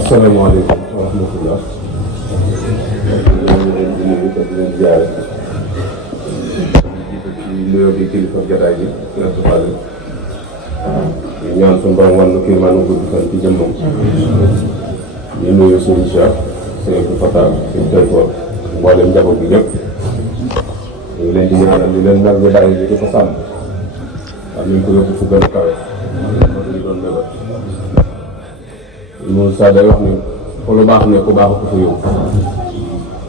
asalaamaaleykum wa rahmatullah. ñu leen di nuyu te di leen ziare ci nuyoo bi kilifa jotaay bi Sëriñ Fall ñu ñaan suñu borom wan na kii maanaam gudd fan ci jëmmam. ñu nuyu suñu Cheikh Sëriñ Fata suñu Telfor mboolem njaboot bi ñëpp ñu ngi leen di ñaanal li leen nar ñu bàyyi bi di ko sàmm ak ñu ko yóbbu fu gën a kawe ñu doon mébal. Moussa day wax ni fu lu baax ne ku baax ko fa yóbbu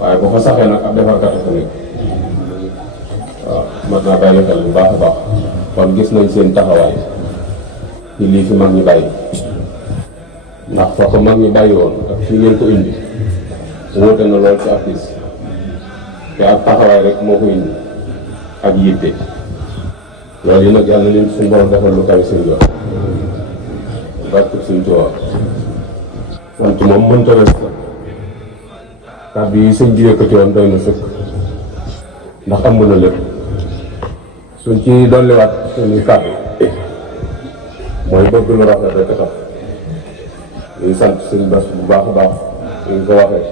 waaye bu fa saxee nag ab defarkat fa nekk waaw mat naa bàyyi xel bu baax a baax kon gis nañ seen taxawaay ci lii fi mag ñi bàyyi ndax fa ko mag ñi bàyyi woon ak fi ngeen ko indi wóote na lool ci ab bis te ak taxawaay rek moo ko indi ak yitte loolu yi nag yàlla na leen suñu borom defal lu kaw seen yoon barke suñu Tuubaa sant moom mënta wees kàddu yi sëñ bi yëkkati woon doy na sëkk ndax ëmb na lépp suñ ci dolliwaat suñuy kàddu mooy bëgg lu rafet rek a tax ñuy sant sëñ Bass bu baax a baax ñu ko waxee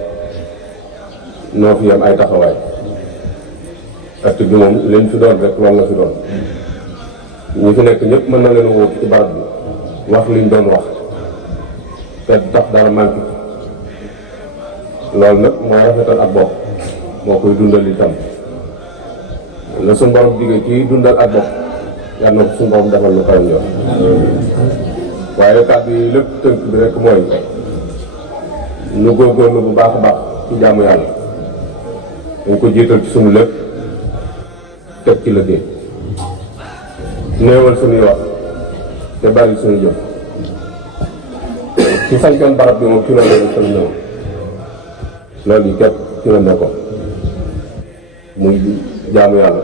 noo fi am ay taxawaay at bi moom leen fi doon rek loolu la fi doon ñi fi nekk ñëpp mën na leen wóotu ci barab bi wax liñ doon wax te tax dara manqué loolu nag mooy rafetal ak bopp moo koy dundal itam la suñu borom diggee ci dundal ak bopp yàlla na ko suñu borom defal lu kaw ñor waaye kàddu yi lépp tënk bi rek mooy nu góorgóorlu bu baax a baax ci jaamu yàlla dañ ko jiital ci suñu lépp teg ci liggéey néewal suñuy wax te bari suñu jëf ci sañcoon barab bi moom ci loolu la sëñ ñëw loolu yi képp ci la nekkoon muy jaamu yàlla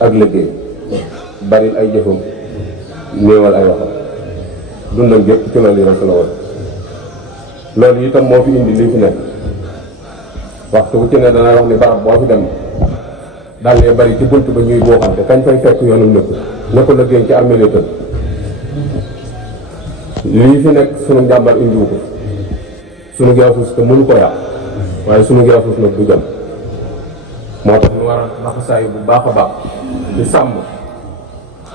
ak liggéey bari ay jëfam néewal ay waxam dundam gépp ci loolu yi rek la woon loolu itam moo fi indi lii fi nekk waxtu bu ci ne danay wax ni barab boo fi dem daal lee bari ci bunt ba ñuy booxante kañ fay fekk yoonum nëkk na ko liggéey ci armée tëdd lii fi nekk sunu njàmbar indiwu ko sunu geefus te mënu ko yàq waaye sunu geefus nag du jëm moo tax ñu war a laxasaayu bu baax a baax di sàmm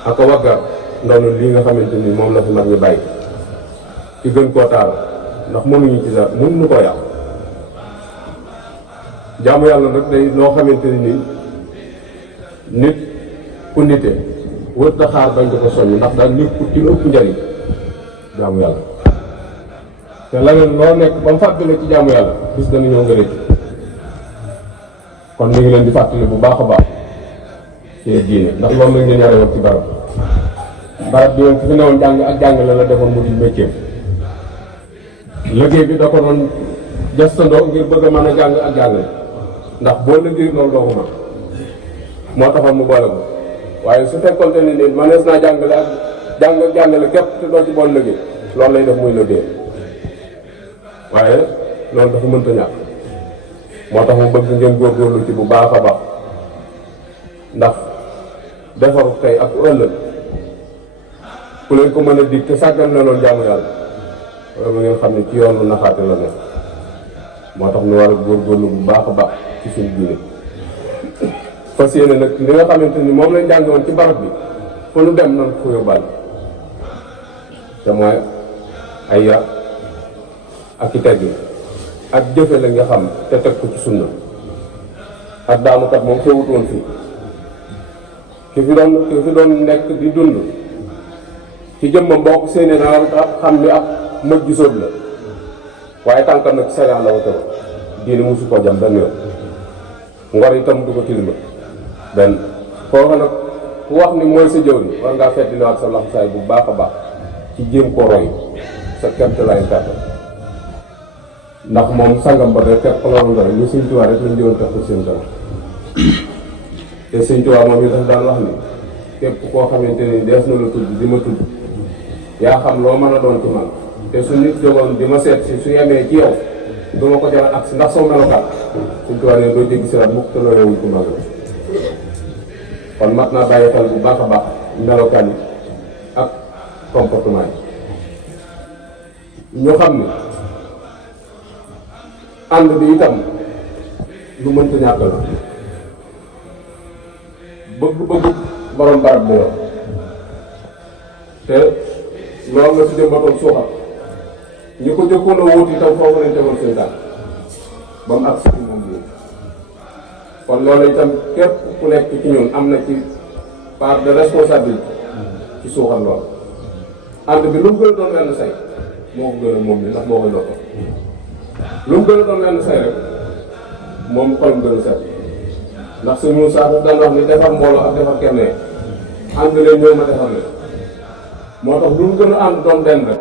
ak a waggar ndoonu lii nga xamante ni moom la fi mag ñu bàyyi ci gën koo taal ndax mënuñu ci dara mënuñu koo yàq jaamu yàlla nag day loo xamante ni nit ku nite wër da xaar bañ ko soññ ndax daal nit ku ci lu ëpp njariñ jaamu yàlla te leneen loo nekk ba mu fàttali ci jaamu yàlla bis dana ñëw nga rëcc kon mi ngi leen di fàttali bu baax a baax ci diine ndax loolu lañ leen yare woon ci barab bi moom fi newoon jàng ak jàngale la defoon mu di métier liggéey bi da ko doon gëstandoo ngir bëgg a mën a jàng ak jàngale ndax boo liggéey loolu doo ko mën moo taxoon mu boole ko waaye su fekkoonte ne nii mënees naa jàngale ak jàngale képp te doo ci boole liggéey loolu lay def muy liggéey waaye loolu dafa mënta ñàkk moo tax mu bëgg ngeen góorgóorlu ci bu baax a baax ndax defaru tey ak ëllëg ku leen ko mën a dig te sàggan na loolu jaamu yàlla loolu ngeen xam ne ci yoonu naxaate la nekk moo tax ñu war a góorgóorlu bu baax a baax ci suñu diine fas yéene nag li nga xamante ni moom lañ jàngi woon ci barab bi fu nu dem nan ko yóbbaale te mooy ay yar ak i teggi ak jëfe la nga xam te teg ko ci sunna ak daanukat moom xewut woon fii ki fi doon nekk di dund ci jëmmam boo ko séenee dana xam ni ab mëj gi sóob la waaye tànkam nag sariya la wate diine musu ko jam benn yoon ngor itam du ko tilima benn kooku nag ku wax ni mooy sa jëw ni war ngaa fedd liwaat sa laxasaay bu baax a baax ci jéem ko roy sa kemte lay kàttan ndax moom sangam ba rek képp la woon rek ñu Sëñ Tuubaa rek lañ jëwoon tax ko seen kanam te Sëñ Tuubaa moom yi daf daan wax ni képp koo xamante ni dees na la tudd di ma tudd yaa xam loo mën a doon ci man te su nit jógoon di ma seet si su yemee ci yow du ma ko jaral ak si ndax soo melokaan Sëñ Tuubaa ne doo jéggi si rat mukk te loolu wuñ ko mag kon mat naa bàyyi xel bu baax a baax melokaan yi ak comportement yi ñu xam ni ànd bi itam lu mënta ñàkk la bëgg borom barab bi la te loolu la si jëmbatoon suuxat ñi ko jëkkoon a wóot itam foofu lañ tegoon seen daal ba mu ak si moom bi kon loolu itam képp ku nekk ci ñun am na ci part de responsabilité ci suuxat loolu ànd bi lu mu gën a doon wenn say moo ko gën a moom bi ndax moo koy lotto lu mu gën a doon wenn say rek moom xolam gën a set ndax suñu saa daan wax ni defar mbooloo ak defar kenn ànd leen ñoo ma defar leen moo tax lu mu gën a ànd doon benn rek